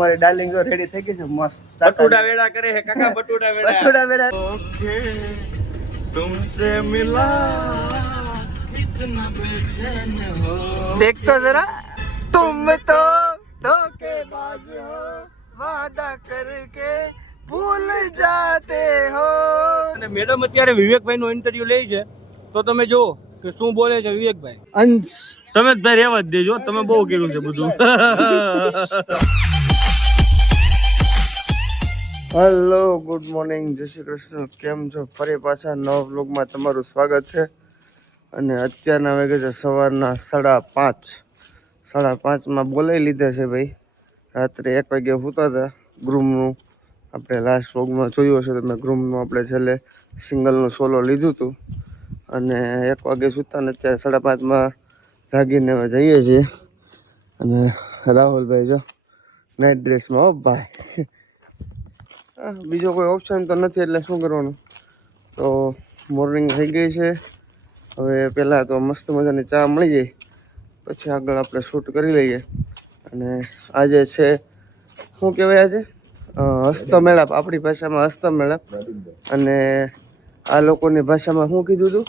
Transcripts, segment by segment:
हमारे डार्लिंग जो रेडी થઈ ગઈ છે મસ્ત બટુડા વેડા કરે હે કાકા બટુડા વેડા ओके तुमसे मिला कितना बेचैन हो देख तो जरा तुम तो धोखेबाज हो वादा करके भूल जाते हो। અને મેડમ અત્યારે વિવેકભાઈ નો ઇન્ટરવ્યુ લે છે તો તમે જો કે શું બોલે છે વિવેકભાઈ। અંશ તમે જ ભાઈ રહેવા જ દેજો, તમે બહુ કીધું છે બધું। હેલો ગુડ મોર્નિંગ, જય શ્રી કૃષ્ણ, કેમ છો? ફરી પાછા નવા વ્લોગમાં તમારું સ્વાગત છે। અને અત્યારના વાગે છે સવારના 5:30 બોલાવી લીધા છે ભાઈ। રાત્રે 1 વાગે સૂતા હતા। ગ્રૂમનું આપણે લાસ્ટ વ્લોગમાં જોયું હશે તમે, ગ્રૂમનું આપણે છેલ્લે સિંગલનું સોલો લીધું હતું અને 1 વાગે સૂતા ને અત્યારે 5:30 જાગીને હવે જઈએ છીએ। અને રાહુલભાઈ જો નાઇટ ડ્રેસમાં, હો ભાઈ, બીજો કોઈ ઓપ્શન તો નથી એટલે શું કરવાનું। તો મોર્નિંગ થઈ ગઈ છે, હવે પહેલાં તો મસ્ત મજાની ચા મળી જાય પછી આગળ આપણે શૂટ કરી લઈએ। અને આજે છે શું કહેવાય, આજે હસ્તમેળાપ, આપણી ભાષામાં હસ્તમેળાપ અને આ લોકોની ભાષામાં શું કીધું હતું,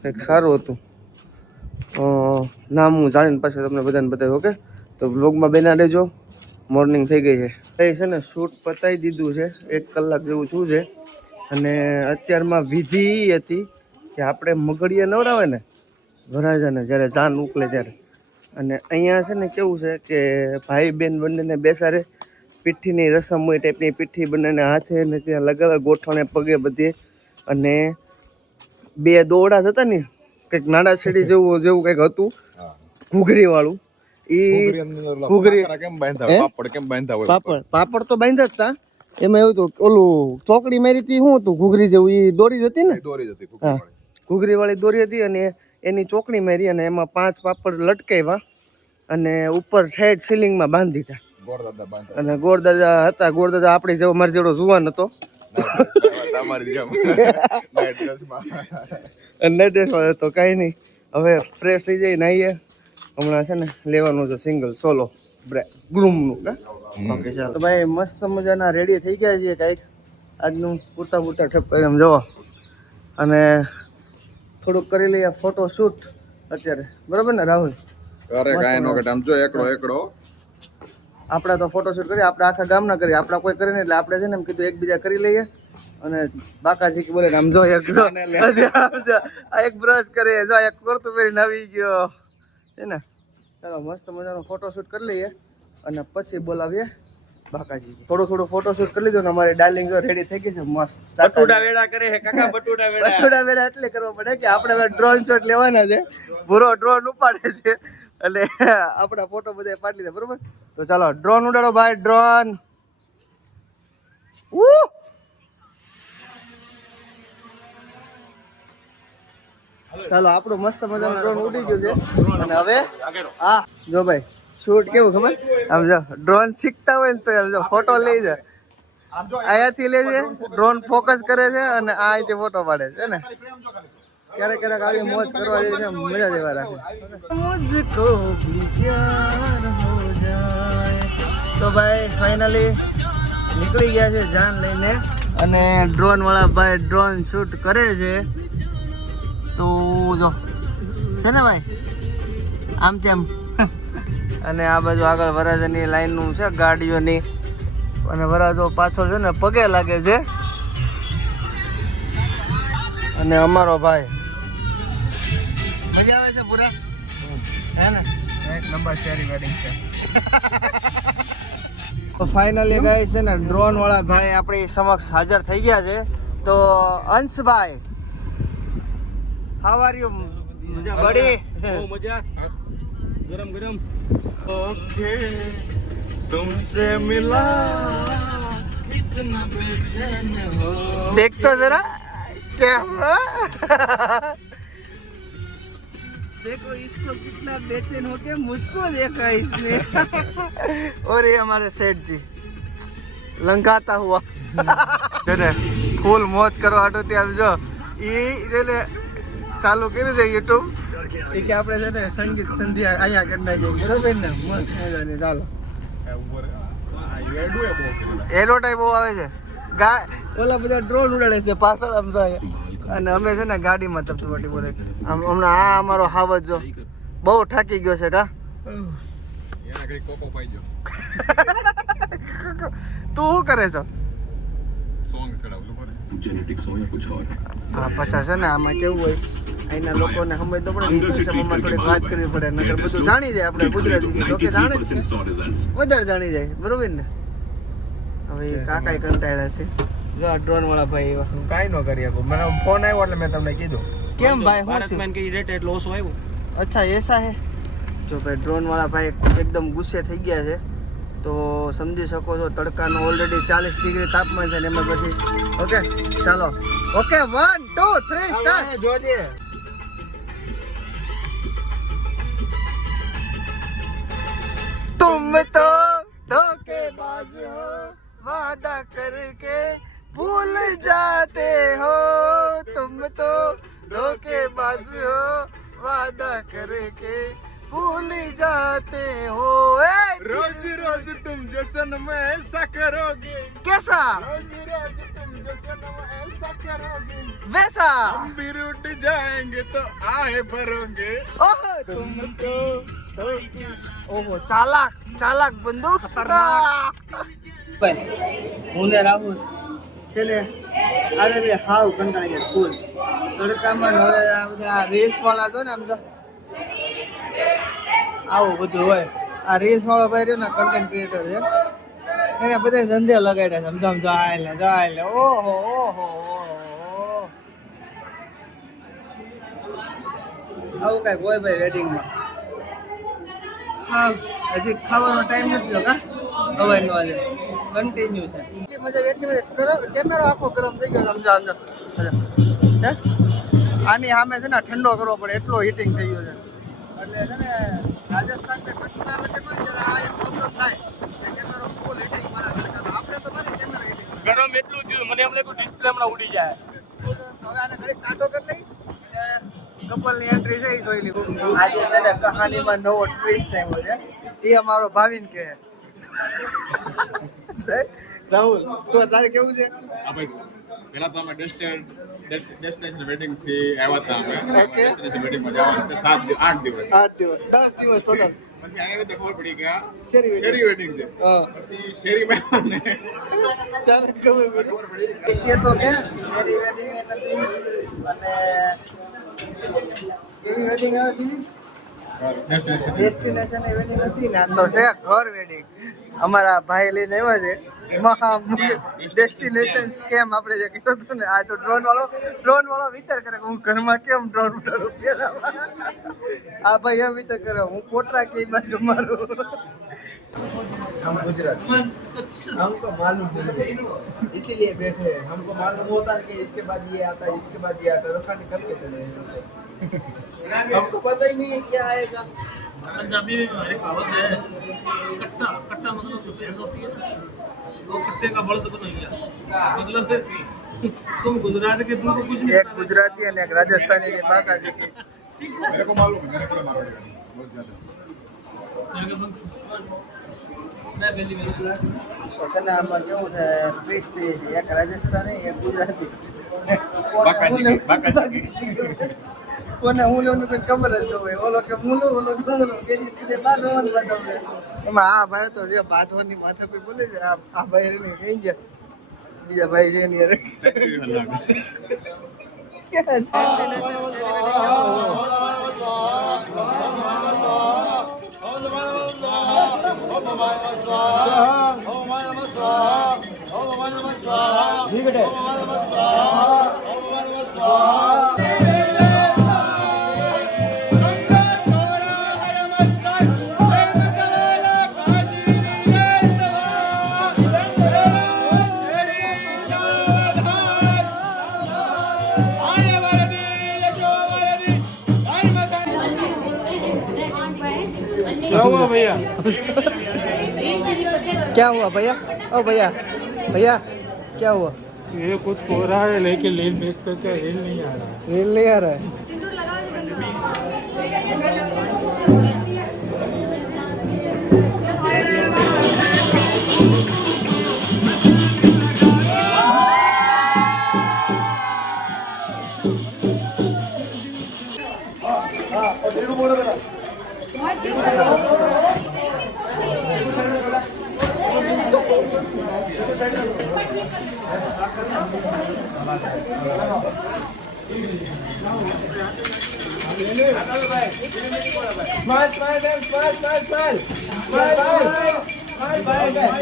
કંઈક સારું હતું, નામ હું જાણીને પાછળ તમને બધાને બતાવ્યું। ઓકે, તો વ્લોગમાં બેના રહેજો। મોર્નિંગ થઈ ગઈ છે, એ છે ને શૂટ પતાવી દીધું છે, 1 કલાક જેવું થયું છે। અને અત્યારમાં વિધિ એ હતી કે આપણે મગડીએ નવરાવે ને વરરાજાને જ્યારે જાન ઉકલે ત્યારે, અને અહીંયા છે ને કેવું છે કે ભાઈ બેન બંનેને બેસાડે, પીઠીની રસમ હોય ટાઈપની પીઠી બંનેને હાથે ને ત્યાં લગાવે, ગોઠણે પગે બધે, અને 2 દોરડા હતા ને કંઈક નાડા છેડી જેવું કંઈક હતું ઘૂઘરી વાળું, પાપડ તો બાંધ્યા જ હતા। એમાં એવું હતું ઓલું ચોકડી મારી હતી, શું હતું ઘૂઘરી જેવું, એ દોરી જ હતી ને, હા ઘૂઘરી વાળી દોરી હતી અને એની ચોકડી મારી અને એમાં 5 પાપડ લટકાવ્યા અને ઉપર ઠેઠ સીલિંગમાં બાંધી દીધા। અને ગોરદાદા હતા, ગોરદાદા આપણી જેવો મારી જેવડો જુવાન હતો, તો કાંઈ નહીં, હવે ફ્રેશ થઈ જાય નાહીએ, હમણાં છે ને લેવાનું છે સિંગલ સોલો ગ્રૂમનું। ઓકે ચાલો તો ભાઈ, મસ્ત મજાના રેડી થઈ ગયા છીએ કાંઈક આજનું પૂરતા ઠપ કરી એમ જોવો, અને થોડુંક કરી લઈએ ફોટો શૂટ અત્યારે, બરોબર ને રાહુલ? આપણે તો ફોટો શૂટ કરીએ, આપણે આખા ગામના કરીએ, આપણા કોઈ કરે ને એટલે આપણે છે ને એમ કીધું એકબીજા કરી લઈએ। અને બાકાજી બોલે આમ જો એક બ્રશ કરે, જો એક કુર્તું પહેરીને આવી ગયો છે ને। ચાલો મસ્ત મજાનો ફોટો શૂટ કરી લઈએ અને પછી બોલાવીએ બાકાજી। થોડું ફોટો શૂટ કરી લીધું ને અમારી ડાર્લિંગ જો રેડી થઈ ગઈ છે મસ્ત। બટુડા વેડા કરે હે કાકા બટુડા વેડા એટલે કરવા પડે કે આપણે ડ્રોન શોટ લેવાના છે, પૂરો ડ્રોન ઉપાડે છે એટલે આપણા ફોટો બધા પાડી લીધા, બરોબર? તો ચાલો ડ્રોન ઉડાડો ભાઈ, ડ્રોન। ચાલો આપણું મસ્ત મજાનું ડ્રોન ઉડી ગયું છે અને હવે હા જો ભાઈ શૂટ કેવું ખબર, આમ જો ડ્રોન શીખતા હોય ને તો આમ જો ફોટો લઈ જાય, અહીંયાથી લે છે, ડ્રોન ફોકસ કરે છે અને આ અહીંથી ફોટો પાડે છે ને। ક્યારેક આવી મોજ કરવા જઈએ છે, મજા જેવા રાખે। મુझको भी प्यार हो जाए। તો ભાઈ ફાઇનલી નીકળી ગયા છે જાન લઈને, અને ડ્રોન વાળા ભાઈ ડ્રોન શૂટ કરે છે। તો જો છે ને ભાઈ આમ તેમ, અને આ બાજુ આગળ વરાજાની લાઈનનું છે ગાડીઓની, અને વરાજો પાછળ છે ને પગે લાગે છે। અને અમારો ભાઈ મજા આવે છે પૂરા, હે ને? એક નંબર શેરી વેડિંગ છે। તો ફાઇનલી ગાઈસ છે ને ડ્રોન વાળા ભાઈ આપણી સમક્ષ હાજર થઈ ગયા છે। તો અંશભાઈ, હાઉ આર યુ બડી? બહુ મજા, ગરમ ગરમ। ઓકે तुमसे मिला कितना बेचैन हो, देख तो जरा क्या देखो इसको कितना बेचैन हो के मुझको देखा इसने। और ये हमारे सेठ जी लंघाता हुआ फूल मौज करो हाटो ત્યાં જો ઈ ચાલુ કર્યું છે યુટ્યુબ, એ કે આપણે છે ને સંગીત સંધ્યા અહીંયા કરી નાખીએ, બરોબર ને? મસ્ત મજાની ચાલો એરોટાઈ બહુ આવે છે. ઓલા બધા ડ્રોન ઉડાડે છે પાછળ આમ જોઈએ, અને અમે છે ને ગાડીમાં તપતી બોલે આમ. હમણાં આ અમારો હાવજ જો બહુ થાકી ગયો છે. કા તું શું કરે છો? હા પાછા છે ને આમાં કેવું હોય, અહીંના લોકોને સમજ તો પડે, ઇંગ્લિશમાં થોડીક વાત કરવી પડે, નકર બધું જાણી જાય. આપણે ગુજરાતી લોકો જાણે જ છે, વધારે જાણી જાય, બરોબર ને? હવે કાકાઈ કંટાળ્યા છે. જો આ ડ્રોન વાળા ભાઈ એવા. હું કાંઈ ન કરી શકું, મને ફોન આવ્યો એટલે મેં તમને કીધું. કેમ ભાઈ? ભારતમેન કે રેટ એટલો ઓછો આવ્યો. અચ્છા એસા હે. જો ભાઈ ડ્રોન વાળા ભાઈ એકદમ ગુસ્સે થઈ ગયા છે, તો સમજી શકો છો. તડકાનો ઓલરેડી 40 ડિગ્રી તાપમાન છે ને એમાં પછી. ઓકે ચાલો, ઓકે 1 2 3 સ્ટાર્ટ. જોજે तुम तो धोखेबाज हो, वादा करके भूल जाते हो. तुम तो धोखेबाज हो, वादा करके भूल जाते हो. रोज रोज तुम जो सनम ऐसा करोगे, कैसा रोज रोज तुम जो सनम ऐसा करोगे, वैसा हम भी रूठ जाएंगे तो आए भरोगे. ओह तुम तो ઓહો ચાલાક ચાલાક બંદુ ખતરનાક. ભાઈ હું ને રાહુલ છે ને અરે બે હાવ કંટાળી ગયા ફૂલ તડકામાં. ને હવે આ બધા રીલ્સ વાળા તો ને આમ તો આવું બધું હોય. આ રીલ્સ વાળો ભાઈ રહ્યો ને કન્ટેન્ટ ક્રિએટર છે, એને બધા ધંધે લગાડ્યા છે. સમજામ જાય લે. ઓહો ઓહો આવું કઈ હોય ભાઈ વેડિંગમાં. હા હજી ખાવાનો ટાઈમ નથી થયો. કા હવારનો આજે કન્ટિન્યુ છે. એટલી મજા કેમેરો આખો ગરમ થઈ ગયો. સમજો આની સામે છે ને ઠંડો કરવો પડે, એટલો હીટિંગ થઈ ગયો છે. એટલે છે ને રાજસ્થાન ને કચ્છના લગ્નમાં જરા આ એક પ્રોબ્લેમ થાય કે કેમેરો ફૂલ હીટિંગ મારા તડકાનો. આપણે તો મારી કેમેરો હીટિંગ ગરમ એટલું થયું મને એમ લાગ્યું ડિસ્પ્લે હમણાં ઉડી જાય. હવે આને ઘડી કાઢો કરી લઈ. કપલની એન્ટ્રી છે એ જોઈ લીધું. આજે છે ને કહાનીમાં નવો ટ્વિસ્ટ આવ્યો છે, એ અમારો ભાવિન કે રાહુલ તો તારે કેવું છે? પેલા તો અમે ડેસ્ટિનેશન વેડિંગ થી આવ્યા હતા. અમે ઓકે. ડેસ્ટિનેશન વેડિંગ માં જવાનું છે 8 દિવસ. 7 દિવસ 10 દિવસ ટોટલ. પછી અહીંયા રીતે ખબર પડી કે આ શેરી wedding. શેરી વેડિંગ છે. હા પછી શેરીમાં ને ત્યારે ખબર પડી કે તો કે શેરી વેડિંગ એ નથી, અને કેવી વેડિંગ હતી? ડેસ્ટિનેશન એ વેડિંગ નથી ને, આ તો છે ઘર વેડિંગ. અમારા ભાઈ લઈને આવ્યા છે મહા ડેસ્ટિનેશન સ્કેમ. આપણે જે કીધું હતું ને, આ તો ડ્રોન વાળો વિચાર કરે કે હું ઘરમાં કેમ ડ્રોન ઉડાડું. આ ભાઈ એમ વિચાર કરે હું કોટરા કે બાજુ મારું. हम गुजरात हमको मालूम नहीं इसीलिए बैठे हैं. हमको मालूम होता है कि इसके बाद ये आता है, इसके बाद ये आता है, तो खाली करके चले हमको पता ही नहीं है क्या आएगा. पंजाबी में हमारी कहावत है कट्टा कट्टा मतलब भैंस होती है ना, वो कट्टे का बल तो नहीं है. मतलब तुम गुजरात के तुमको कुछ नहीं एक गुजराती અને એક રાજસ્થાની ની બાકાજી. मेरे को मालूम है, मेरे को मालूम है बहुत ज्यादा. मैं पहली बार સોચના આમાં કેવું છે ટ્વિસ્ટ છે, એક રાજસ્થાની એક ગુજરાતી. કોને હું લેવું કઈ ખબર જ ન હોય. ઓલો કે મુલો ઓલો ગોલો કેજી સીધે બાંધવાનું બતાવે. એમાં આ ભાઈ તો જે બાંધવાની માથા કોઈ બોલે છે, આ ભાઈ એને કહી ગયા બીજા ભાઈ છે એની અરે ક્યાં છે? भैया क्या हुआ भैया? ओ भैया भैया क्या हुआ? ये कुछ हो रहा है लेकिन लील बेचते तो रील नहीं आ रहा है. रील नहीं आ रहा है.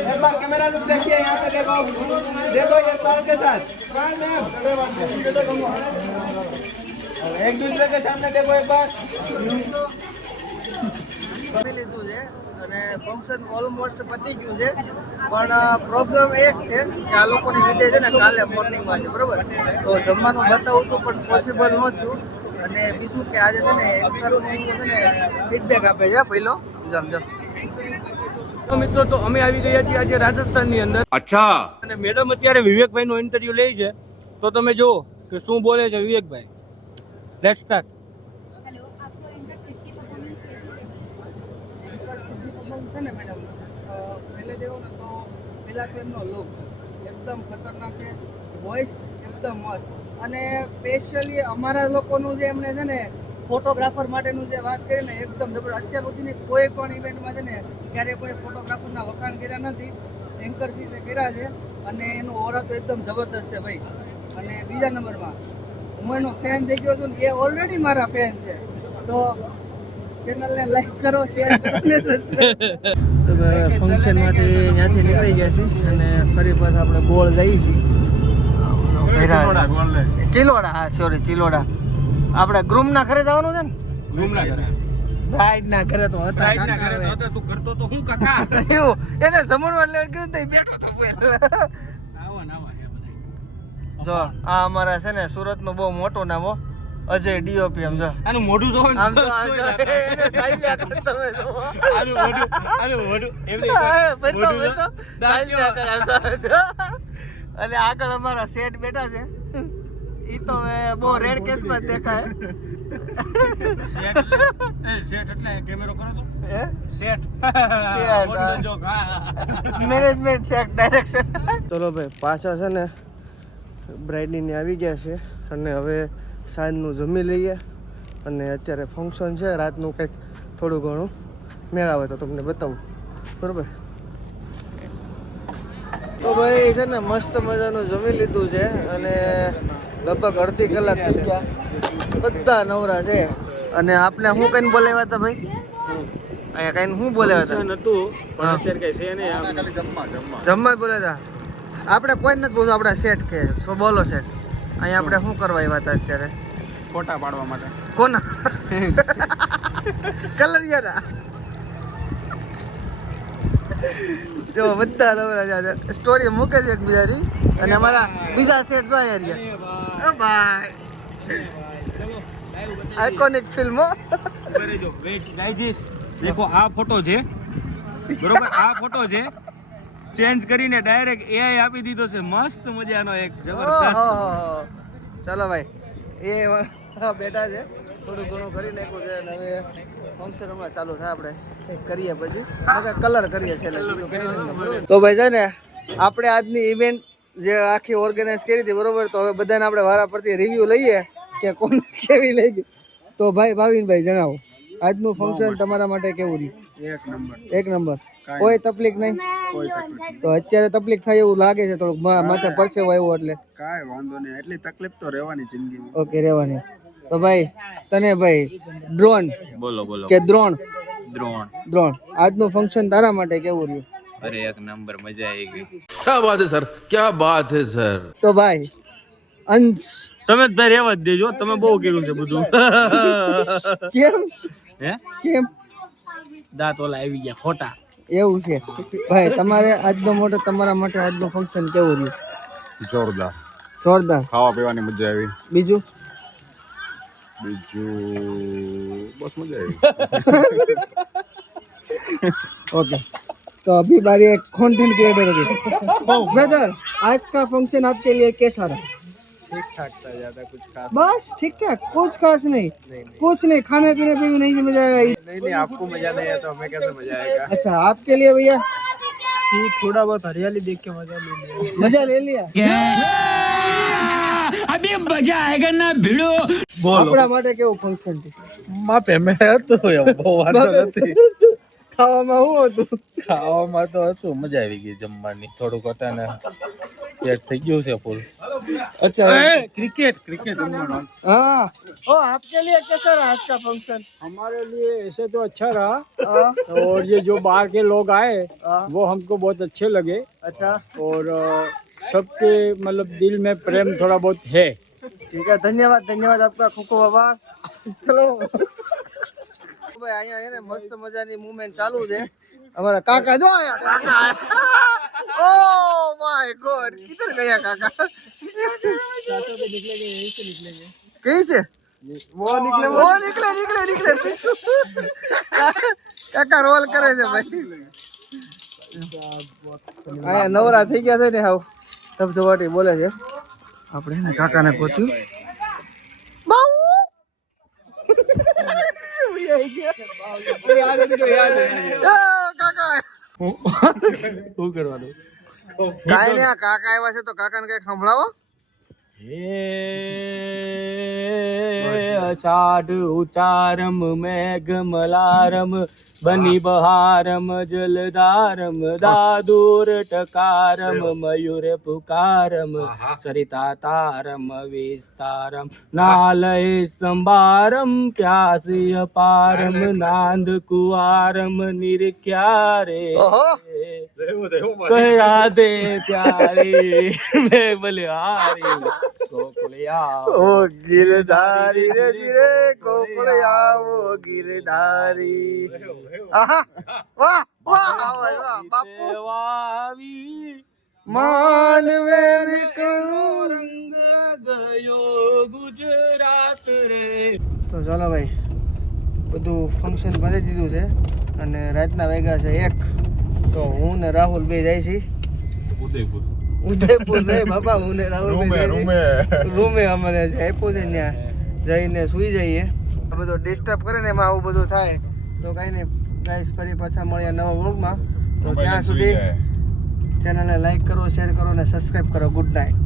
एक बार कैमरा लुक देखिए, यहाँ पे देखो, देखो ये स्माइल के साथ, एक दूसरे के सामने देखो एक बार. લીધું છે અને ફંક્શન ઓલમોસ્ટ પતી ગયું છે, પણ પ્રોબ્લેમ એક છે કે આ લોકોની વિધે છે ને કાલે મોર્નિંગમાં છે, બરોબર? તો જમવાનું બતાવું તો પણ પોસિબલ ન થયું. અને બીજું કે આજે છે ને એક્ટરનું છે ને ફીડબેક આપે છે પહેલો જમ. તો મિત્રો, તો અમે આવી ગયા છીએ આજે રાજસ્થાનની અંદર. અચ્છા. અને મેડમ અત્યારે વિવેકભાઈ નો ઇન્ટરવ્યુ લે છે, તો તમે જુઓ કે શું બોલે છે વિવેકભાઈ. Let's start. हेलो, आपको इंटरसिटी की परफॉर्मेंस कैसी लगी? છે ને મેડમ, પહેલે જેવું ને તો પહેલા તો એમનો લુક એકદમ ખતરનાક છે, વોઇસ એકદમ મસ્ત, અને સ્પેશિયલી અમારા લોકોનું જે એમને છે ને ફોટોગ્રાફર માટેનું જે વાત કરી ને એકદમ જબરદસ્ત. અત્યાર સુધીની કોઈ પણ ઇવેન્ટમાં છે ને ક્યારે કોઈ ફોટોગ્રાફરના વખાણ કર્યા નથી, એન્કર રીતે કર્યા છે, અને એનું ઓરા તો એકદમ જબરદસ્ત છે ભાઈ. અને બીજા નંબરમાં હું એનો ફેન થઈ ગયો છું ને, એ ઓલરેડી મારા ફેન છે, તો ચેનલને લાઈક કરો, શેર કરો ને સબસ્ક્રાઇબ. તો ફંક્શનમાંથી ત્યાંથી નીકળી ગયા છીએ અને ફરી પાછા આપણે ગોળ જઈએ છીએ. ચિલોડા, હા સોરી, ચિલોડા. આપણે ગ્રુમના ઘરે જવાનું છે ને? રૂમના ઘરે. બ્રાઇડના ઘરે તો હતા. બ્રાઇડના ઘરે તો હતા, તું કરતો તો હું કાકા. એવું એને જમણવાર લેટ કીધું તો બેઠો તો આવા હે બધા. જો આ અમારા છે ને સુરતનું બહુ મોટું નામ હો, અજય ડીઓપી. આમ જો આનું મોઢું જોવો ને. આમ તો એને ચાલ્યા કર તમે જો. આનું મોઢું એમને બેઠો ચાલ્યા કર આમ તો. અને આગળ અમારા સેટ બેઠા છે, ઈ તો બહુ રેડ કેસમાં જ દેખાય. શેઠ એટલે કેમેરો કરો તો હે શેઠ શેઠ. જોક. હા. Management set direction. ચલો ભાઈ, પાછા છે ને બ્રાઇડની આવી ગયા છે અને હવે સાંજનું જમી લઈએ. અને અત્યારે ફંક્શન છે રાતનું, કંઈક થોડું ઘણું મેળાવે તો તમને બતાવું, બરોબર? તો ભાઈ છે ને મસ્ત મજાનું જમી લીધું છે અને લગભગ અડધી કલાક થઈ ગયા, બધા નવરા છે. અને આપને શું કઈને બોલાવ્યા હતા ભાઈ? અહીંયા કઈને શું બોલાવ્યા હતા? નતું પણ અત્યારે કઈ છે નહીં. જમવા બોલે હતા. આપણે કોઈ નથી બોલતું, આપણા શેઠ કે શું બોલો શેઠ? અહીંયા આપણે શું કરવા આવ્યા હતા અત્યારે? ફોટા પાડવા માટે. કોના? કલરિયાના. જો બધા નવરા છે, સ્ટોરી મૂકે છે એકબીજાની. અને અમારા બીજા સેટ જો અહીંયા રહ્યા. ભાઈ આઇકોનિક ફિલ્મો. વેઇટ ગાઈઝ, દેખો આ ફોટો છે, બરોબર? આ ફોટો છે, ચેન્જ કરીને ડાયરેક્ટ એઆઈ આપી દીધો છે, મસ્ત મજાનો એક જબરદસ્ત. ચાલો ભાઈ, એ બેઠા છે, થોડું ઘણું કરી નાખ્યું છે અને હવે ફંક્શન હમણાં ચાલુ થાય, આપણે કરીએ પછી કલર કરીએ છે. તો ભાઈ છે ને આપણે આજની ઇવેન્ટ જે આખી ઓર્ગેનાઇઝ કરી હતી, બરોબર? તો હવે બધાને આપણે વારા પરથી રિવ્યુ લઈએ કે કોને કેવી લાગી. તો ભાઈ ભાવિનભાઈ જણાવો, આજનું ફંક્શન તમારા માટે કેવું રહ્યું? એક નંબર. કોઈ તકલીફ નહીં? તો અત્યારે તકલીફ થાય એવું લાગે છે થોડુંક, માથે પરસેવો આવ્યો એટલે? કાંઈ વાંધો નહીં, એટલી તકલીફ તો રહેવાની જિંદગીમાં. ઓકે, રહેવાની. તો ભાઈ તને ભાઈ ડ્રોન બોલો કે દ્રોણ? દ્રોણ. આજનું ફંક્શન તારા માટે કેવું રહ્યું? અરે એક નંબર, મજા આવી ગઈ. क्या बात है सर, क्या बात है सर. તો ભાઈ અંશ તમે જ ભાઈ રહેવા જ દેજો, તમે બહુ કર્યું છે બધું. કેમ હે કેમ દાંત ઓલા આવી ગયા ખોટા. એવું છે ભાઈ? તમારે આજનો મોટો, તમારા માટે આજનું ફંક્શન કેવું રહ્યું? જોરદાર. જોરદાર. ખાવા પીવાની મજા આવી. બીજું બસ મજા આવી. ओके, तो अभी बारी एक कंटेंट क्रिएटर की। ब्रदर, आज का फंक्शन आपके लिए कैसा रहा? ठीक ठाक था, ज्यादा कुछ खास बस ठीक ठाक, कुछ खास नहीं? कुछ नहीं, खाने पीने पे भी नहीं मजा आएगा? नहीं, आपको मजा नहीं आया तो हमें कैसे मजा आएगा? अच्छा, आपके लिए भैया थोड़ा बहुत हरियाली देख के मजा ले लिया. मजा ले लिया? અભી મજા આયેગા ના ભીડો. આપણા માટે કેવું ફંક્શન છે? માપે મેં હતું બહુ વાંધો નથી. ખાવામાં શું હતું? ખાવામાં તો હતું, મજા આવી ગઈ જમવાની. થોડુંક હતા પેટ થઈ ગયું છે ફૂલ. अच्छा क्रिकेट क्रिकेट रमना हाँ ओ आपके लिए कैसा रहा आज का फंक्शन? हमारे लिए ऐसे तो अच्छा रहा और ये जो बाहर के लोग आए वो हमको बहुत अच्छे लगे अच्छा और सबके मतलब दिल में प्रेम थोड़ा बहुत है. ठीक है धन्यवाद आपका खूब खूब आभार चलो ભાઈ અહીંયા એને મસ્ત મજાની મૂવમેન્ટ ચાલુ છે અમારા કાકા જો આયા કાકા ઓ માય ગોડ કિધર ગયા કાકા કઈ છે वो निकले पीछू કાકા રોલ કરે છે ભાઈ આ નવરા થઈ ગયા છે ને હાવ ધબધબાટી બોલે છે આપણે એને કાકાને પૂછ્યું બાઉ શું કરવાનું? કાઈ ને કાકા આવ્યા છે તો કાકાને કઈ સંભળાવો अषाढ़ उचारम मेघ मलारम बनी बहारम जलधारम दादूर टकारम मयूर पुकारम सरिता तारम विस्तारम नालय संभारम प्यासी अपारम नांद कुआरम निरक्यारे कया दे प्यारे मैं बलिहारी कोकुलिया ओ गिरधारी रे जिरे कोकुड़िया वो गिरधारी આહા વાહ વાહ વાહ બાપુ वावी માનવે નીકળું रंग गयो गुजरात रे. તો ચાલો ભાઈ બધું ફંક્શન ભરી દીધું છે અને રાતના વાગ્યા છે 1 તો હું ને રાહુલ બે જાય છે ઉદયપુર નહીં બાપા હું ને રાહુલ રૂમે અમારે છે આપ્યું છે ત્યાં જઈને સુઈ જઈએ આ બધું ડિસ્ટર્બ કરે ને એમાં આવું બધું થાય તો કાંઈ નહીં ગાઈસ ફરી પાછા મળીએ નવા વ્લોગમાં તો ત્યાં સુધી ચેનલને લાઈક કરો શેર કરો અને સબસ્ક્રાઈબ કરો ગુડ નાઇટ